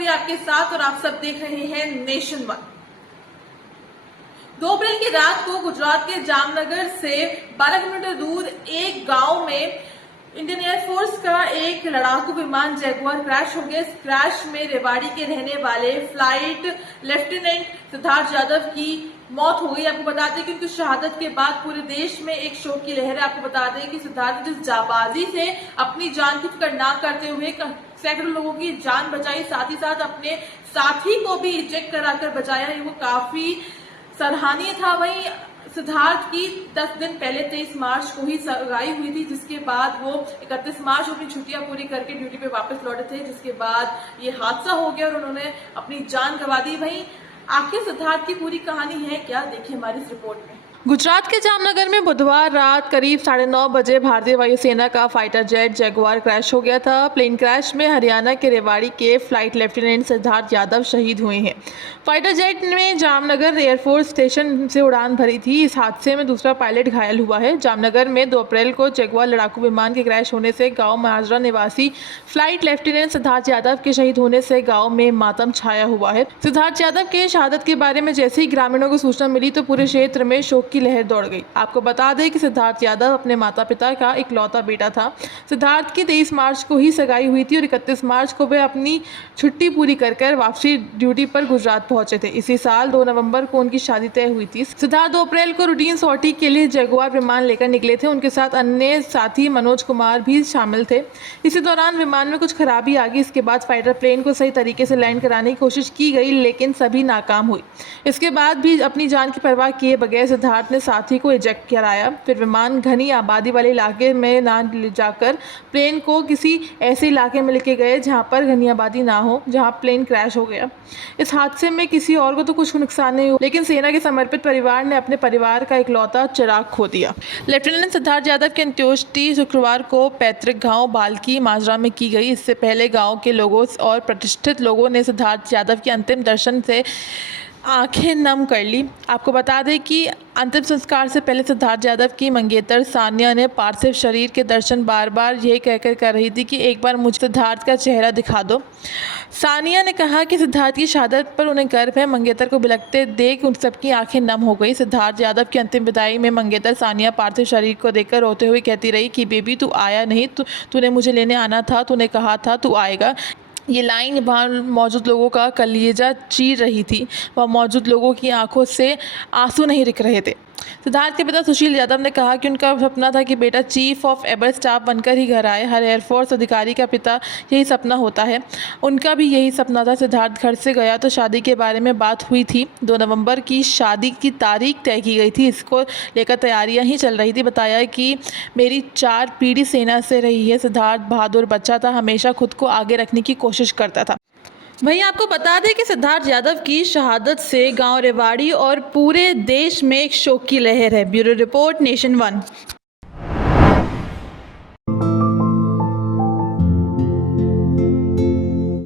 मौर्य आपके साथ और आप सब देख रहे हैं नेशन वन। 2 अप्रैल की रात को गुजरात के जामनगर से 12 किलोमीटर दूर एक गांव में इंडियन एयरफोर्स का एक लड़ाकू विमान जैगुआर क्रैश हो गया। इस क्रैश में रेवाड़ी के रहने वाले फ्लाइट लेफ्टिनेंट सिद्धार्थ यादव की मौत हो गई। आपको बता दें कि उनकी शहादत के बाद पूरे देश में एक शोक की लहर है। आपको बता दें कि सिद्धार्थ जिस जाबाजी से अपनी जान की फिक्र ना करते हुए सैकड़ों लोगों की जान बचाई, साथ ही साथ अपने साथी को भी इजेक्ट कराकर बचाया है, वो काफी सराहनीय था। वहीं सिद्धार्थ की 10 दिन पहले 23 मार्च को ही सगाई हुई थी, जिसके बाद वो 31 मार्च को अपनी छुट्टियां पूरी करके ड्यूटी पे वापस लौटे थे, जिसके बाद ये हादसा हो गया और उन्होंने अपनी जान गंवा दी। वहीं आखिर सिद्धार्थ की पूरी कहानी है क्या, देखिए हमारी इस रिपोर्ट में। गुजरात के जामनगर में बुधवार रात करीब 9:30 बजे भारतीय वायुसेना का फाइटर जेट जैगुआर क्रैश हो गया था। प्लेन क्रैश में हरियाणा के रेवाड़ी के फ्लाइट लेफ्टिनेंट सिद्धार्थ यादव शहीद हुए हैं। फाइटर जेट ने जामनगर एयरफोर्स स्टेशन से उड़ान भरी थी। इस हादसे में दूसरा पायलट घायल हुआ है। जामनगर में 2 अप्रैल को जैगुआर लड़ाकू विमान के क्रैश होने से गाँव माजरा निवासी फ्लाइट लेफ्टिनेंट सिद्धार्थ यादव के शहीद होने से गाँव में मातम छाया हुआ है। सिद्धार्थ यादव के शहादत के बारे में जैसे ही ग्रामीणों को सूचना मिली तो पूरे क्षेत्र में शोक की लहर दौड़ गई। आपको बता दें कि सिद्धार्थ यादव अपने माता पिता का इकलौता बेटा था। सिद्धार्थ की 23 मार्च को ही सगाई हुई थी और 31 मार्च को वे अपनी छुट्टी पूरी कर वापसी ड्यूटी पर गुजरात पहुंचे थे। इसी साल 2 नवंबर को उनकी शादी तय हुई थी। सिद्धार्थ 2 अप्रैल को रूटीन सॉर्टी के लिए जैगुआर विमान लेकर निकले थे। उनके साथ अन्य साथी मनोज कुमार भी शामिल थे। इसी दौरान विमान में कुछ खराबी आ गई। इसके बाद फाइटर प्लेन को सही तरीके से लैंड कराने की कोशिश की गई, लेकिन सभी नाकाम हुई। इसके बाद भी अपनी जान की परवाह किए बगैर सिद्धार्थ ने साथी को इजेक्ट कराया। फिर विमान घनी आबादी वाले इलाके में ना ले जाकर प्लेन को किसी ऐसे इलाके में लेके गए जहां पर घनी आबादी ना हो, जहां प्लेन क्रैश हो गया। इस हादसे में किसी और को तो कुछ नुकसान नहीं हुआ, लेकिन सेना के समर्पित परिवार ने अपने परिवार का इकलौता चिराग खो दिया। लेफ्टिनेंट सिद्धार्थ यादव की अंत्येष्टि शुक्रवार को पैतृक गांव बाल्की माजरा में की गई। इससे पहले गांव के लोगों और प्रतिष्ठित लोगों ने सिद्धार्थ यादव के अंतिम दर्शन से आंखें नम कर ली। आपको बता दें कि अंतिम संस्कार से पहले सिद्धार्थ यादव की मंगेतर सानिया ने पार्थिव शरीर के दर्शन बार बार यही कहकर कर रही थी कि एक बार मुझे सिद्धार्थ का चेहरा दिखा दो। सानिया ने कहा कि सिद्धार्थ की शहादत पर उन्हें गर्व है। मंगेतर को बिलखते देख उन सबकी आंखें नम हो गई। सिद्धार्थ यादव की अंतिम विदाई में मंगेतर सानिया पार्थिव शरीर को देखकर रोते हुए कहती रही कि बेबी तू आया नहीं, तूने मुझे लेने आना था, तूने कहा था तू आएगा। ये लाइन वहाँ मौजूद लोगों का कलेजा चीर रही थी। वहाँ मौजूद लोगों की आंखों से आंसू नहीं रुक रहे थे। सिद्धार्थ के पिता सुशील यादव ने कहा कि उनका सपना था कि बेटा चीफ ऑफ एयर स्टाफ बनकर ही घर आए। हर एयरफोर्स अधिकारी का पिता यही सपना होता है। उनका भी यही सपना था। सिद्धार्थ घर से गया तो शादी के बारे में बात हुई थी। 2 नवंबर की शादी की तारीख तय की गई थी। इसको लेकर तैयारियां ही चल रही थी। बताया कि मेरी 4 पीढ़ी सेना से रही है। सिद्धार्थ बहादुर बच्चा था, हमेशा खुद को आगे रखने की कोशिश करता था। वहीं आपको बता दें कि सिद्धार्थ यादव की शहादत से गांव रेवाड़ी और पूरे देश में एक शोक की लहर है। Bureau report, nation one.